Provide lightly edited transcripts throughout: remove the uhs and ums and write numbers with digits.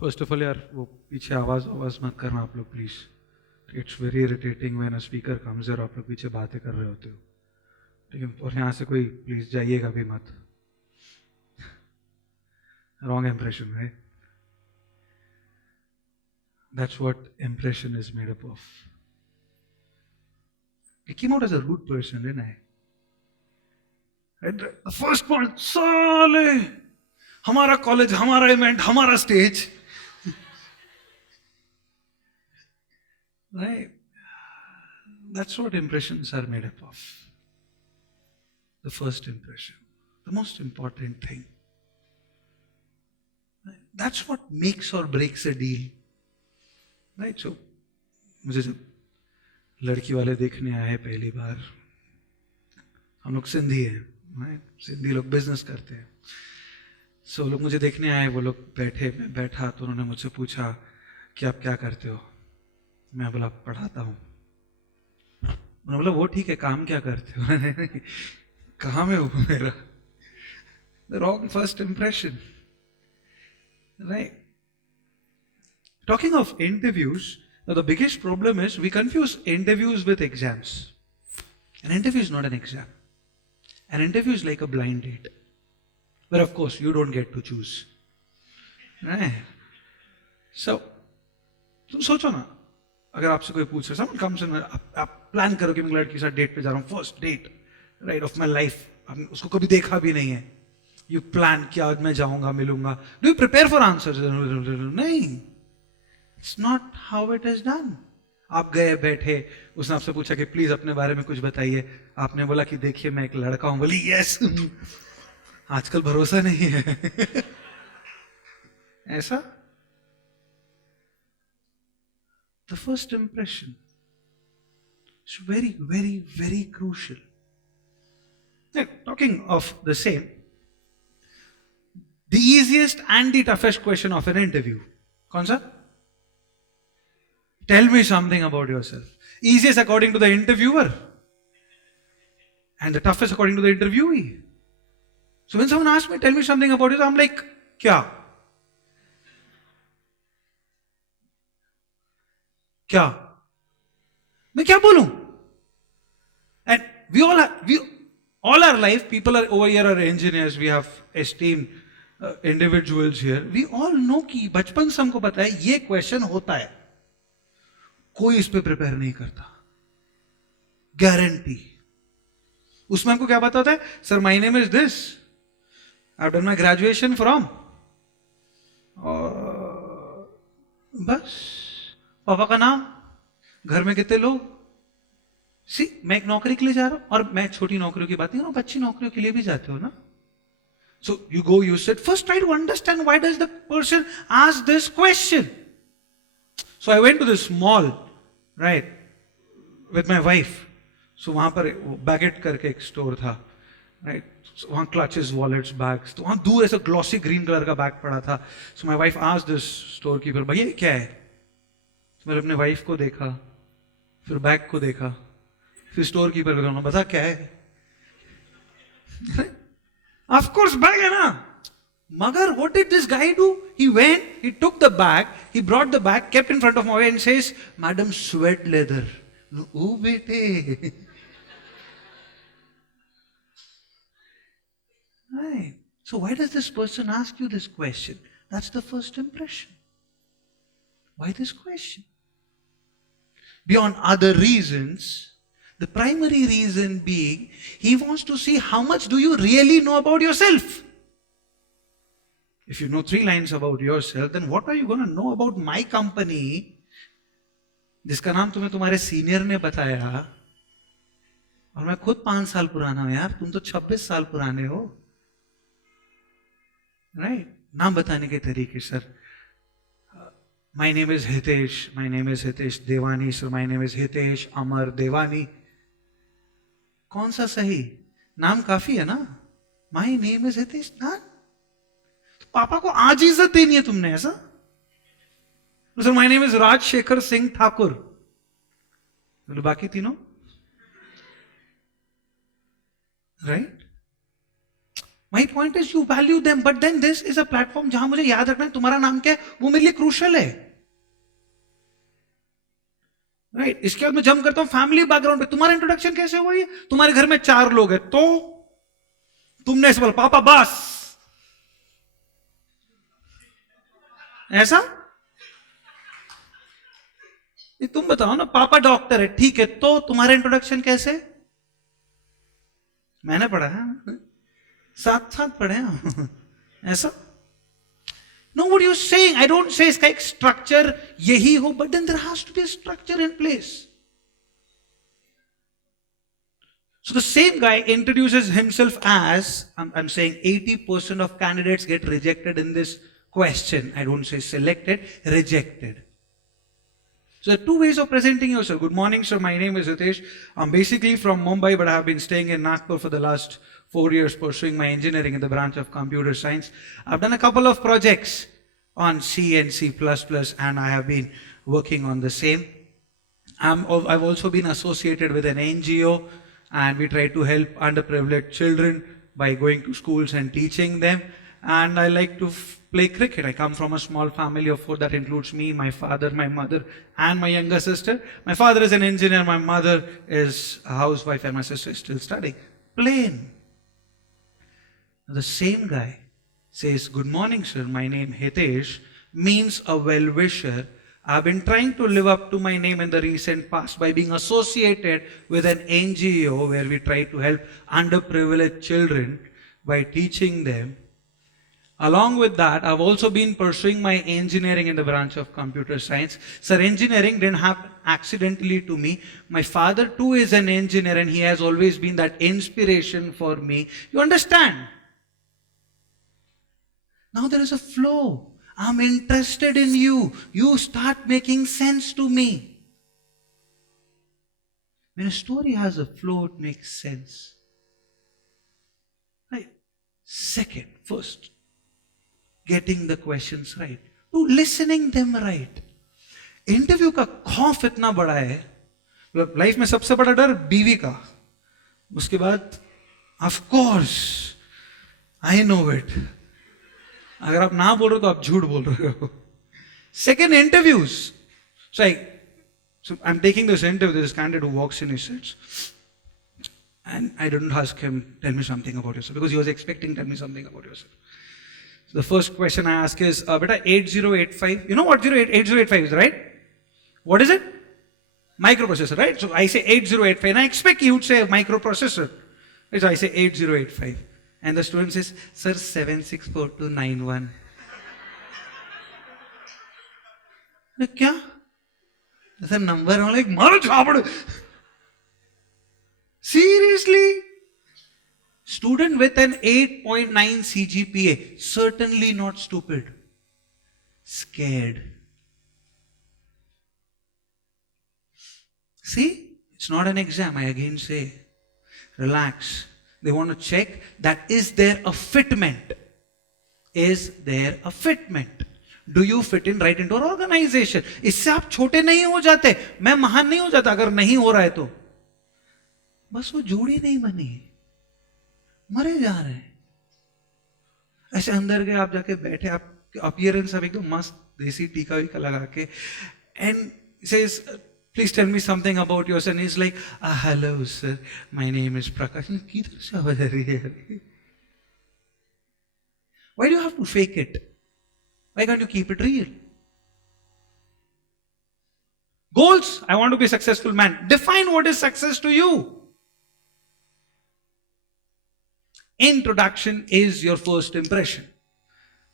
First of all यार वो पीछे आवाज आवाज मत करना आप लोग please. It's very irritating when a speaker comes और आप लोग पीछे बातें कर रहे होते हो. ठीक है, और यहाँ से कोई प्लीज जाइएगा भी मत. रॉन्ग इंप्रेशन है. That's what impression is made up of. I came out as a rude person, didn't I? Right? The first point, साले हमारा कॉलेज, हमारा इवेंट, हमारा stage. Right? That's what impressions are made up of. The first impression, the most important thing. Right? That's what makes or breaks a deal. Right? So, मुझे जब लड़की वाले देखने आए पहली बार, हम लोग सिंधी हैं, right? सिंधी लोग बिजनेस करते हैं. सो लोग मुझे देखने आए, वो लोग बैठे, मैं बैठा, तो उन्होंने मुझसे पूछा कि आप क्या करते हो. मैं बोला पढ़ाता हूँ. मैंने बोला वो ठीक है, काम क्या करते हो. कहाँ में हूँ मेरा. The wrong first impression. Right? Talking of interviews, now the biggest problem is we confuse interviews with exams. An interview is not an exam. An interview is like a blind date, where of course you don't get to choose. Right? So, तुम सोचो ना, अगर आपसे कोई पूछ रहा है, someone comes in, आप प्लान करो कि मैं लड़की के साथ डेट पे जा रहा हूँ, first date right of my life, उसको कभी देखा भी नहीं है. यू प्लान किया आज मैं जाऊंगा मिलूंगा. Do you prepare for answers? नहीं. It's not how it is done. आप गए, बैठे, उसने आपसे पूछा कि प्लीज अपने बारे में कुछ बताइए. आपने बोला कि देखिए मैं एक लड़का हूं. बोली यस. आजकल भरोसा नहीं है. ऐसा. The first impression is very, very, very crucial. Now, talking of the same, the easiest and the toughest question of an interview. कौन सा? Tell me something about yourself. Easiest according to the interviewer, and the toughest according to the interviewee. So when someone asks me, tell me something about yourself, I'm like, क्या? क्या? मैं क्या बोलूं? And we all our life, people are over here are engineers, we have esteemed individuals here. We all know कि बचपन से हमको पता है ये क्वेश्चन होता है. कोई इस पे प्रिपेयर नहीं करता. गारंटी. उसमें हमको क्या पता होता है? Sir my name is this, I have done my graduation from, बस. पापा का नाम, घर में कितने लोग. सी, मैं एक नौकरी के लिए जा रहा हूं, और मैं छोटी नौकरियों की बात नहीं कर रहा हूं, अच्छी नौकरियों के लिए भी जाते हो ना. So you go, you set, first try to understand why does the person ask this question. So I went to this mall right with my wife. So वहां पर बैगेट करके एक स्टोर था राइट. वहां क्लचेस, वॉलेट्स, बैग्स. तो वहां दूर ऐसा ग्लॉसी ग्रीन कलर का बैग पड़ा था. So my wife asked this store keeper, भैया क्या है. मैंने अपने वाइफ को देखा, फिर बैग को देखा, फिर स्टोर कीपर को देखा, बता क्या है. ऑफ कोर्स बैग है ना. मगर what did this guy do? He went, he took the bag, he brought the bag, kept in front of my and says, madam sweat leather. ओ बेटे. Right. So why does this person ask you this question? That's the first impression. Why this question? Beyond other reasons, the primary reason being, he wants to see how much do you really know about yourself. If you know 3 lines about yourself, then what are you going to know about my company, जिसका नाम तुम्हें तुम्हारे senior ने बताया, और मैं खुद 5 साल पुराना हूं यार, तुम तो 26 साल पुराने हो. राइट? नाम बताने के तरीके, sir my name is Hitesh, my name is Hitesh Devani, sir my name is Hitesh Amar Devani. कौन सा सही? नाम काफी है ना. My name is Hitesh ना. तो पापा को आज इज्जत देनी है तुमने ऐसा. Sir my name is Rajshekhar Singh Thakur. बोलो बाकी तीनों. Right? My point is you value them, but then this is a platform जहां मुझे याद रखना है तुम्हारा नाम क्या है, वो मेरे लिए क्रूशल है. राइट इसके बाद मैं जंप करता हूं फैमिली बैकग्राउंड पे. तुम्हारा इंट्रोडक्शन कैसे हुआ? ये तुम्हारे घर में 4 लोग हैं तो तुमने ऐसे बोला पापा बस ऐसा. तुम बताओ ना, पापा डॉक्टर है ठीक है तो तुम्हारा इंट्रोडक्शन कैसे? मैंने पढ़ा है, साथ साथ पढ़े हैं ऐसा. No, what you're saying, I don't say इसका एक स्ट्रक्चर यही हो, but then there has to be a structure in place. So the same guy introduces himself as, I'm saying 80% of candidates get rejected in this question. I don't say selected, rejected. So there are 2 ways of presenting yourself. Good morning, sir. My name is Hitesh. I'm basically from Mumbai, but I have been staying in Nagpur for the last 4 years pursuing my engineering in the branch of computer science. I've done a couple of projects on C and C++, and I have been working on the same. I've also been associated with an NGO, and we try to help underprivileged children by going to schools and teaching them. And I like to play cricket. I come from a small family of 4 that includes me, my father, my mother, and my younger sister. My father is an engineer, my mother is a housewife, and my sister is still studying. Plain. The same guy says, good morning, sir. My name Hitesh means a well-wisher. I've been trying to live up to my name in the recent past by being associated with an NGO where we try to help underprivileged children by teaching them. Along with that, I've also been pursuing my engineering in the branch of computer science. Sir, engineering didn't happen accidentally to me. My father too is an engineer and he has always been that inspiration for me. You understand? Now there is a flow. I'm interested in you. You start making sense to me. When a story has a flow, it makes sense. Right? Second, first, getting the questions right. To listening them right. Interview का खौफ इतना बड़ा है, life में सबसे बड़ा डर बीवी का, उसके बाद of course I know it, अगर आप ना बोल रहे हो तो आप झूठ बोल रहे हो. Second, interviews. So I'm taking this interview, this candidate who walks in, he sits, and I didn't ask him, tell me something about yourself, because he was expecting, tell me something about yourself. So the first question I ask is, beta 8085, you know what 8085 is, right? What is it? Microprocessor, right? So I say 8085, and I expect he would say microprocessor. So I say 8085. And the student says, sir, 764291. क्या? ऐसा number हो like मारो झापड़. Seriously? Student with an 8.9 CGPA, certainly not stupid. Scared. See, it's not an exam. I again say, relax. They want to check that is there a fitment? Is there a fitment? Do you fit in right into our organization? इससे आप छोटे नहीं हो जाते, मैं महान नहीं हो जाता अगर नहीं हो रहा है तो. बस वो जोड़ी नहीं बनी, मरे जा रहे हैं. ऐसे अंदर गए, आप जाके बैठे, आप अपीयरेंस अब एकदम मस्त देसी टीका वीका लगा के, and says, please tell me something about yourself. And he's like, hello sir, my name is Prakash. किधर से आवाज आ रही है? Why do you have to fake it? Why can't you keep it real? Goals. I want to be a successful man. Define what is success to you. Introduction is your first impression.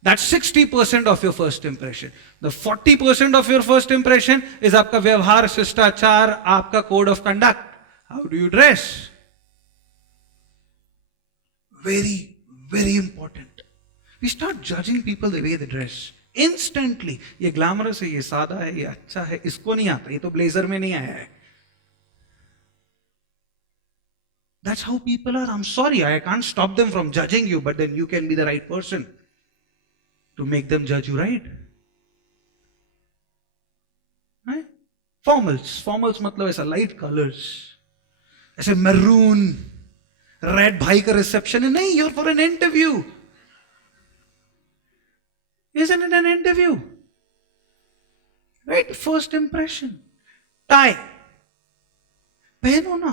That's 60% of your first impression. The 40% of your first impression is आपका व्यवहार, शिष्टाचार, आपका code of conduct. How do you dress? Very, very important. We start judging people the way they dress. Instantly. ये glamorous है, ये सादा है, ये अच्छा है, इसको नहीं आता, ये तो blazer में नहीं आया है. That's how people are. I'm sorry, I can't stop them from judging you, but then you can be the right person to make them judge you right. Right? Formals. Formals मतलब ऐसा light colors, ऐसे maroon, red भाई का reception है, नहीं, you're for an interview. Isn't it an interview? Right? First impression. Tie. पहनो ना.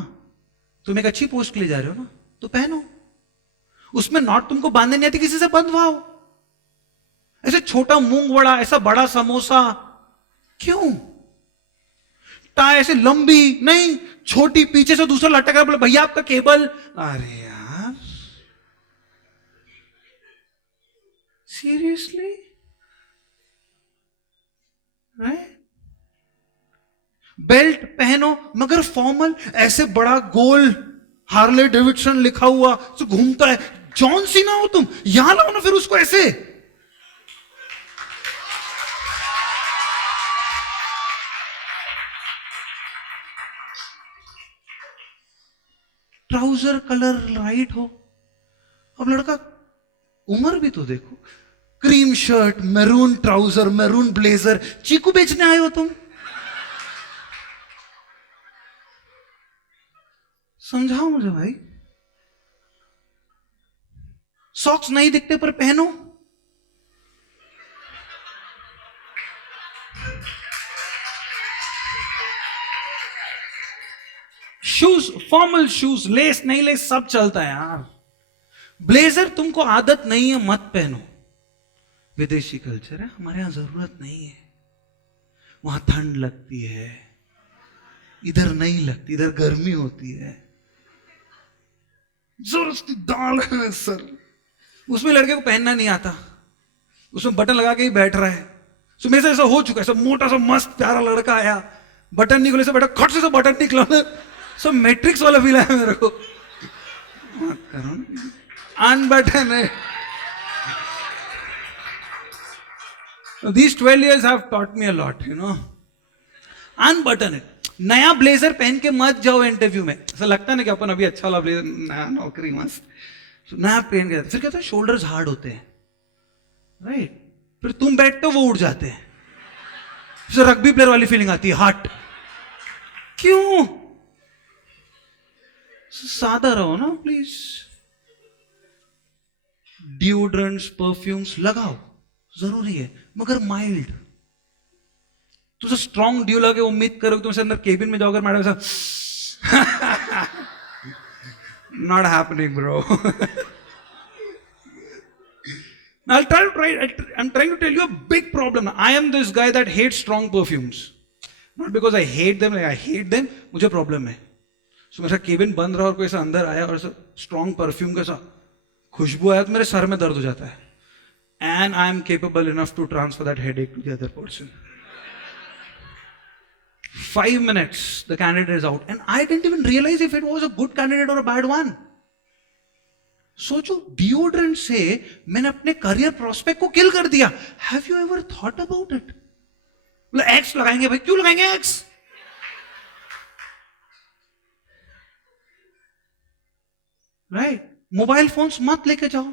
तुम एक अच्छी पोस्ट के लिए जा रहे हो ना, तो पहनो. उसमें नॉट तुमको बांधने नहीं आती, किसी से बंधवाओ. ऐसे छोटा मूंग वड़ा, ऐसा बड़ा समोसा क्यों? टाई ऐसे लंबी नहीं, छोटी, पीछे से दूसरा लटका, बोले भैया आपका केबल. अरे यार, सीरियसली? बेल्ट पहनो मगर फॉर्मल. ऐसे बड़ा गोल हार्ले डेविडसन लिखा हुआ तो घूमता है, जॉन सीना हो तुम, यहां लाओ ना फिर उसको ऐसे. ट्राउजर कलर राइट हो. अब लड़का, उम्र भी तो देखो. Cream shirt, maroon trouser, maroon blazer. चीकू बेचने आए हो तुम? समझाओ मुझे भाई. सॉक्स नहीं दिखते पर पहनो. शूज, फॉर्मल शूज, लेस नहीं लेस सब चलता है यार. ब्लेजर तुमको आदत नहीं है, मत पहनो. विदेशी कल्चर है, हमारे यहां जरूरत नहीं है. वहां ठंड लगती है, इधर नहीं लगती, इधर गर्मी होती है. जबरदस्ती दाल है सर. उसमें लड़के को पहनना नहीं आता, उसमें बटन लगा के ही बैठ रहा है. तो मेरे से ऐसा हो चुका है. सब मोटा सा मस्त प्यारा लड़का आया, बटन निकले से बेटा खट से बटन निकला, सब मैट्रिक्स वाला फील आया मेरे को. अनबटन है. These 12 years have taught me a lot, you know. Unbutton it. नया ब्लेजर पहन के मत जाओ इंटरव्यू में. ऐसा लगता है ना कि अपन अभी अच्छा वाला ब्लेजर, नया नौकरी मस्त, नया पहन के, फिर कहते हैं शोल्डर्स हार्ड होते हैं, राइट? फिर तुम बैठते हो वो उड़ जाते हैं. फिर रग्बी प्लेयर वाली फीलिंग आती है, हार्ट. क्यों? सादा रहो ना प्लीज. डिओड्रेंट्स, परफ्यूम्स लगाओ, जरूरी है, मगर माइल्ड. तुझे स्ट्रॉन्ग ड्यू लगे, उम्मीद करो तुम अंदर केबिन में जाओगे मैडम ऐसा, not happening bro. I'm trying to tell you a big problem. I am this guy that hates strong perfumes. Not because I hate them, like I hate them. मुझे problem है. So मेरा cabin बंद रहा और कोई ऐसा अंदर आया और ऐसा स्ट्रॉन्ग परफ्यूम का सा खुशबू आया तो मेरे सर में दर्द हो जाता है. And I am capable enough to transfer that headache to the other person. 5 minutes, the candidate is out, and I didn't even realize if it was a good candidate or a bad one. सोचो, deodorant से मैंने अपने career prospect को किल कर दिया. Have you ever thought about it? मतलब x लगाएंगे भाई, क्यों लगाएंगे एक्स? राइट? मोबाइल फोन्स मत लेके जाओ.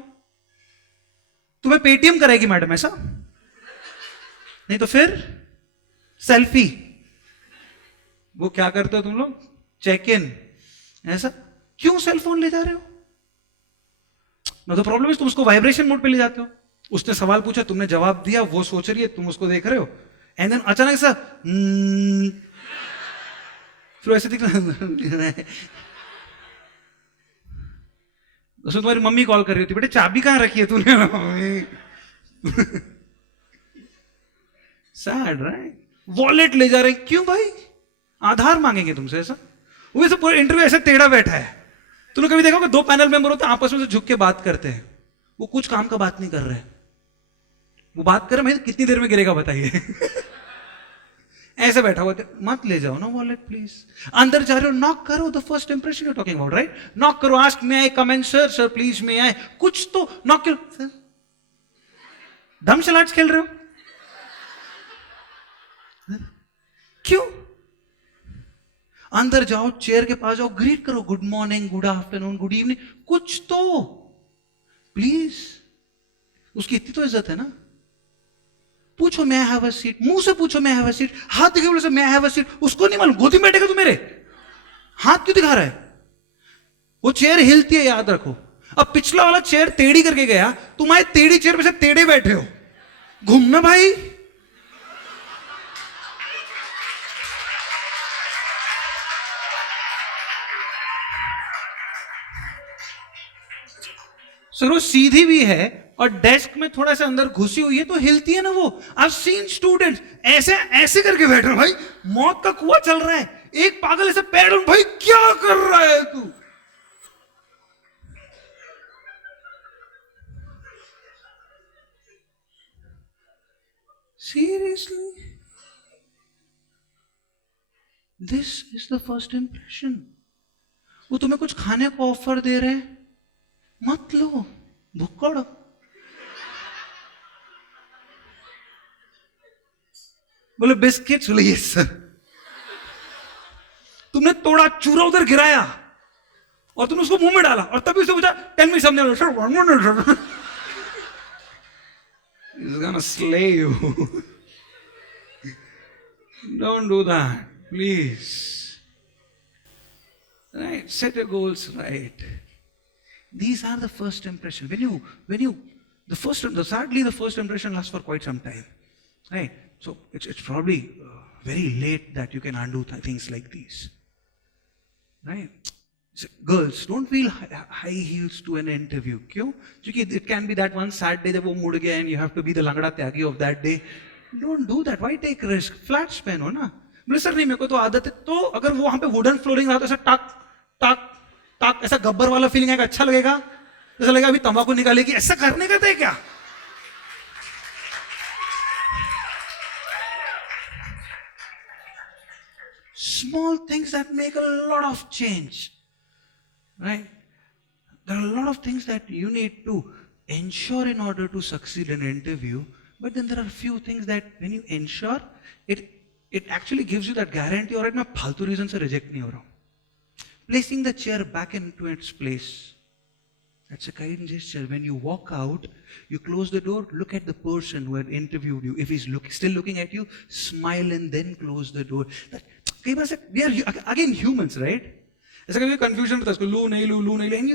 तुम्हें पेटीएम करेगी मैडम ऐसा, नहीं तो फिर सेल्फी. वो क्या करते हो तुम लोग, चेक इन ऐसा. क्यों सेल फोन ले जा रहे हो? ना तो प्रॉब्लम है तुम उसको वाइब्रेशन मोड पे ले जाते हो. उसने सवाल पूछा, तुमने जवाब दिया, वो सोच रही है, तुम उसको देख रहे हो, एंड देन अचानक सा फिर ऐसे दिख रहा है. उसमें तुम्हारी मम्मी कॉल कर रही होती, बेटे चाबी कहां रखी है तूने? Sad, right? वॉलेट ले जा रहे हैं, क्यों भाई? आधार मांगेंगे तुमसे ऐसा. वो ऐसा पूरा इंटरव्यू ऐसे टेढ़ा बैठा है. तूने कभी देखा कि 2 पैनल मेंबर होते हैं, आपस में से झुक के बात करते हैं. वो कुछ काम का बात नहीं कर रहे, वो बात कर रहे हैं कितनी देर में गिरेगा बताइए. ऐसे बैठा हुआ. मत ले जाओ ना वॉलेट प्लीज. अंदर जा रहे हो, नॉक करो. The first impression you talking about, right? Knock करो, ask may I come in sir, sir please may I, कुछ तो नॉक करो. सर धमशलाट्स खेल रहे हो क्यों? अंदर जाओ, चेयर के पास जाओ, ग्रीट करो, good morning, good afternoon, good evening, कुछ तो प्लीज. उसकी इतनी तो इज्जत है ना. पूछो मैं हैव अ सीट, मुंह से पूछो मैं हैव अ सीट. हाथ दिखे बोले मैं हैव अ सीट. उसको नहीं मालूम, गोदी में बैठेगा तू मेरे, हाथ क्यों दिखा रहा है? वो चेयर हिलती है, याद रखो। अब पिछला वाला चेयर टेढ़ी करके गया, तुम्हारे टेढ़ी चेयर पे से टेढ़े बैठे हो, घूमना भाई। सर वो सीधी भी है और डेस्क में थोड़ा सा अंदर घुसी हुई है तो हिलती है ना वो। आई सीन स्टूडेंट्स ऐसे ऐसे करके बैठ रहे, भाई मौत का कुआं चल रहा है, एक पागल ऐसे पैर डाउन, भाई क्या कर रहा है तू। Seriously, this is the first impression. वो तुम्हें कुछ खाने को ऑफर दे रहे हैं, मत लो, भुक्कड़। बोले बिस्किट्स, बोले यस सर। तुमने तोड़ा चूरा उधर गिराया और तुमने उसको मुंह में डाला और तभी उससे पूछा tell me something, sir 1 minute He's gonna slay you. Don't do that, please. Right, set your goals right. These are the first impression. Sadly, the first impression lasts for quite some time, right? So it's probably very late that you can undo things like these, right? So, girls, don't feel high heels to an interview. क्यों? क्योंकि it can be that one sad day जब वो मुड़ गया and you have to be the लंगड़ा त्यागी of that day. Don't do that. Why take risk? Flats पहनो ना। बोले सर नहीं, मेरे को तो आदत है। तो अगर वो वहां पे वुडन फ्लोरिंग रहा तो ऐसा टाक टाक टाक ऐसा गब्बर वाला फीलिंग आएगा, अच्छा लगेगा। ऐसा लगेगा अभी तंबाकू निकालेगी, ऐसा करने का था क्या? Small things that make a lot of change, right? There are a lot of things that you need to ensure in order to succeed in an interview, but then there are a few things that when you ensure, it actually gives you that guarantee, और मैं फालतू reason से reject नहीं हो रहा हूं। Placing the chair back into its place, that's a kind gesture. When you walk out, you close the door, look at the person who had interviewed you. If he's still looking at you, smile and then close the door. कई बार से we are again humans, right? ऐसा कभी confusion होता है, इसको लू नहीं लू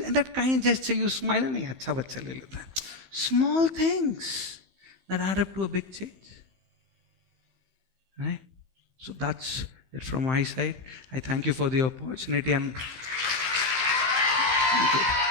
and that kind gesture, you smile, नहीं अच्छा बच्चा ले लेता है। Small things that add up to a big change, right? So that's it from my side. I thank you for the opportunity and thank you.